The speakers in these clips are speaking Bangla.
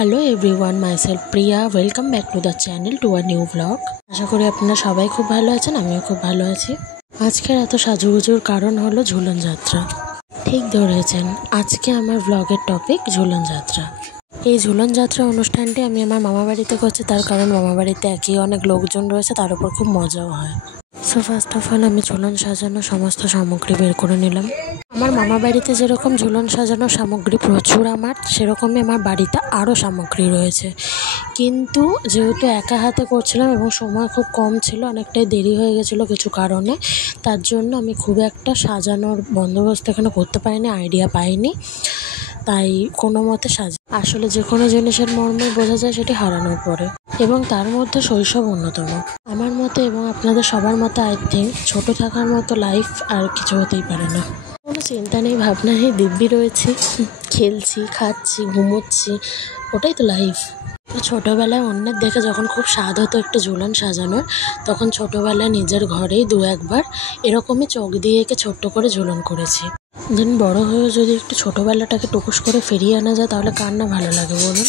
Hello everyone, myself Priya. Welcome back to the channel, to a new blog. আশা করি আপনারা সবাই খুব ভালো আছেন, আমিও খুব ভালো আছি। আজকের এত সাজুগুজুর কারণ হলো ঝুলন যাত্রা। ঠিক ধরেছেন, আজকে আমার ব্লগের টপিক ঝুলন যাত্রা। এই ঝুলন যাত্রা অনুষ্ঠানটি আমি আমার মামাবাড়িতে করছি, তার কারণ মামাবাড়িতে একই অনেক লোকজন রয়েছে, তার উপর খুব মজাও হয়। সো ফার্স্ট অফ অল আমি ঝুলন সাজানো সমস্ত সামগ্রী বের করে নিলাম। আমার মামাবাড়িতে যেরকম ঝুলন সাজানোর সামগ্রী প্রচুর, আমার সেরকমই আমার বাড়িতে আরও সামগ্রী রয়েছে। কিন্তু যেহেতু একা হাতে করছিলাম এবং সময় খুব কম ছিল, অনেকটাই দেরি হয়ে গেছিলো কিছু কারণে, তার জন্য আমি খুব একটা সাজানোর বন্দোবস্ত এখানে করতে পারিনি, আইডিয়া পাইনি। তাই কোনো মতে আসলে যে কোনো জিনিসের মর্মই বোঝা যায় সেটি হারানোর পরে, এবং তার মধ্যে শৈশব অন্যতম। আমার মতে এবং আপনাদের সবার মতো আই থিঙ্ক ছোটো থাকার মতো লাইফ আর কিছু হতেই পারে না। কোনো চিন্তা নেই, ভাবনা নেই, দিব্যি রয়েছি, খেলছি, খাচ্ছি, ঘুমোচ্ছি, ওটাই তো লাইফ। তো ছোটোবেলায় অন্যের দেখে যখন খুব স্বাদ হতো একটু ঝুলন সাজানোর, তখন ছোটোবেলায় নিজের ঘরেই দু একবার এরকমই চক দিয়ে এঁকে ছোট্ট করে ঝুলন করেছি। দেন বড় হয়েও যদি একটু ছোটোবেলাটাকে টুকুস করে ফিরিয়ে আনা যায় তাহলে কার না ভালো লাগে বলুন।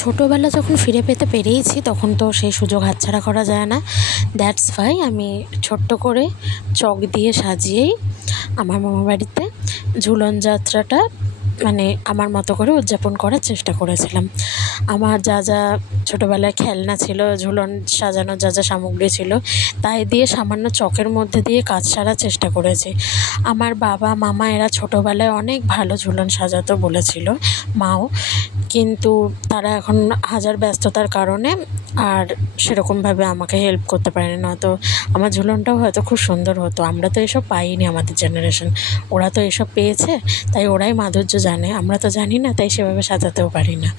ছোটোবেলা যখন ফিরে পেতে পেরেইছি তখন তো সেই সুযোগ হাতছাড়া করা যায় না। দ্যাটস ওয়াই আমি ছোট্ট করে চক দিয়ে সাজিয়েই আমার মামাবাড়িতে ঝুলন যাত্রাটা আমার মতো করে উদযাপন করার চেষ্টা করেছিলাম। আমার যা যা ছোটোবেলায় খেলনা ছিল, ঝুলন সাজানোর যা যা সামগ্রী ছিল, তাই দিয়ে সামান্য চকের মধ্যে দিয়ে কাজ সারার চেষ্টা করেছি। আমার বাবা মামা এরা ছোটোবেলায় অনেক ভালো ঝুলন সাজাতো বলেছিল, মাও, কিন্তু তারা এখন হাজার ব্যস্ততার কারণে আর সেরকমভাবে আমাকে হেল্প করতে পারেনি, নয়তো আমার ঝুলনটাও হয়তো খুব সুন্দর হতো। আমরা তো এসব পাইনি, আমাদের জেনারেশন, ওরা তো এসব পেয়েছে, তাই ওরাই মাধুর্য জানে, আমরা তো জানি না, তাই সেভাবে সাজাতেও পারি না।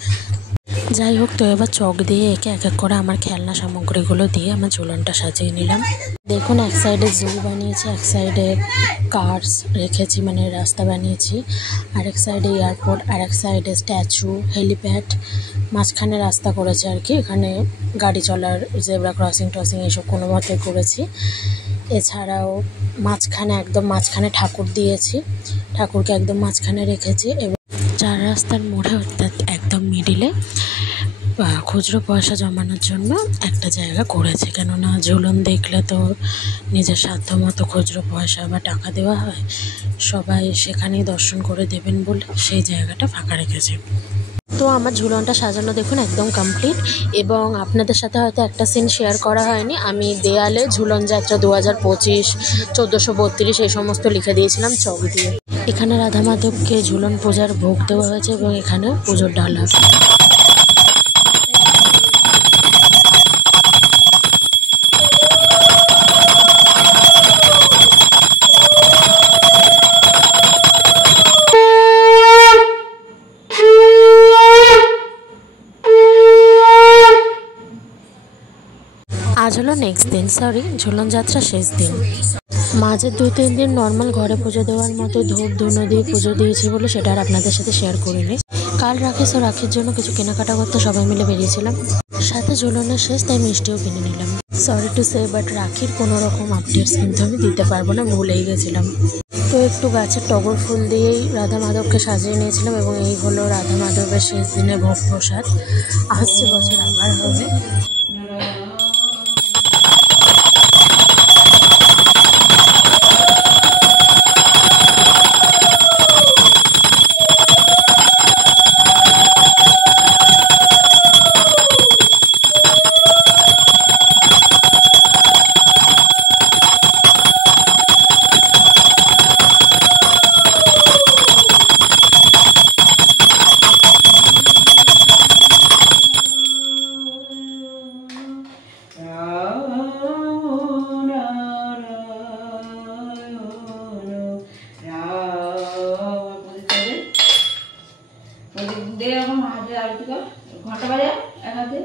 যাই হোক, তো এবার চক দিয়ে একে এক এক করে আমার খেলনা সামগ্রীগুলো দিয়ে আমার ঝুলনটা সাজিয়ে নিলাম। দেখুন, এক সাইডে জু বানিয়েছি, এক সাইডে কার্স রেখেছি, রাস্তা বানিয়েছি, আরেক সাইডে এয়ারপোর্ট, আরেক সাইডে স্ট্যাচু, হেলিপ্যাড, মাঝখানে রাস্তা করেছি আর কি, এখানে গাড়ি চলার, জেব্রা ক্রসিং টসিং এসব কোনো মতে করেছি। এছাড়াও একদম মাঝখানে ঠাকুর দিয়েছি, ঠাকুরকে একদম মাঝখানে রেখেছি, এবং চার রাস্তার মোড়ে অর্থাৎ একদম মিডিলে খুচরো পয়সা জমানোর জন্য একটা জায়গা করেছে, কেননা ঝুলন দেখলে তো নিজের সাধ্য মতো খুচরো পয়সা বা টাকা দেওয়া হয়, সবাই সেখানেই দর্শন করে দেবেন বলে সেই জায়গাটা ফাঁকা রেখেছে। তো আমার ঝুলনটা সাজানো দেখুন একদম কমপ্লিট, এবং আপনাদের সাথে হয়তো একটা সিন শেয়ার করা হয়নি, আমি দেয়ালে ঝুলন যাত্রা 2025, 1432 এই সমস্ত লিখে দিয়েছিলাম চক দিয়ে। এখানে রাধা মাধবকে ঝুলন পূজার ভোগ দেওয়া হয়েছে এবং এখানে পুজোর ডালা। আজ হলো নেক্সট দিন, ঝুলন যাত্রা শেষ দিন। মাঝে 2-3 দিন নর্মাল ঘরে পুজো দেওয়ার মতো ধূপ ধুনো দিয়ে পুজো দিয়েছি বলে সেটা আর আপনাদের সাথে শেয়ার করিনি। কাল রাখি, সো রাখির জন্য কিছু কেনাকাটা করতে সবাই মিলে বেরিয়েছিলাম, সাথে ঝুলনের শেষ, তাই মিষ্টিও কিনে নিলাম। সরি টু সে, বাট রাখির কোনো রকম আপডেটস কিন্তু আমি দিতে পারবো না, ভুলেই গেছিলাম। তো একটু গাছের টগর ফুল দিয়েই রাধা মাধবকে সাজিয়ে নিয়েছিলাম, এবং এই হলো রাধা মাধবের শেষ দিনে ভোগ প্রসাদ। আসছে বছর আবার হবে। ঘন্টা বাজে এক হাতে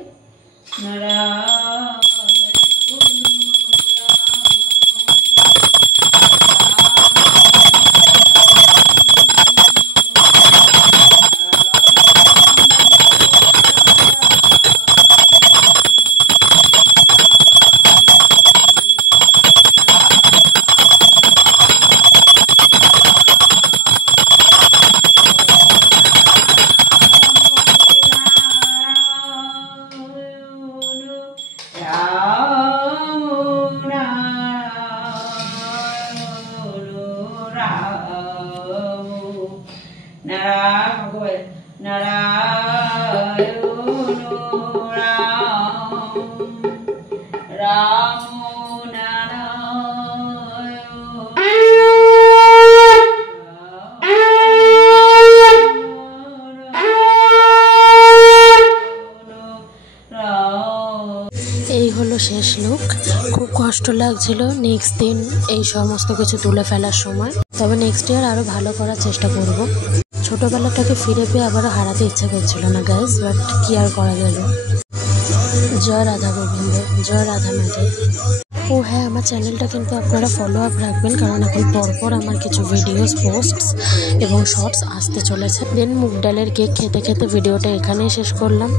হলো শেষ লুক। খুব কষ্ট লাগছিল নেক্সট দিন এই সমস্ত কিছু তুলে ফেলার সময়, তবে নেক্সট ইয়ার আরও ভালো করার চেষ্টা করব। ছোটোবেলাটাকে ফিরে পেয়ে আবারও হারাতে ইচ্ছা করছিল না গাইজ, বাট কি আর করা গেল। জয় রাধা গোবিন্দ, জয় রাধা মাধব। ও হ্যাঁ, আমার চ্যানেলটা কিন্তু আপনারা ফলো আপ রাখবেন, কারণ এখন পরপর আমার কিছু ভিডিওস, পোস্টস এবং শর্টস আসতে চলেছে। দেন মুগ ডালের কেক খেতে খেতে ভিডিওটা এখানেই শেষ করলাম।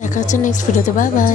দেখা হচ্ছে নেক্সট ভিডিওতে, বাই বাই।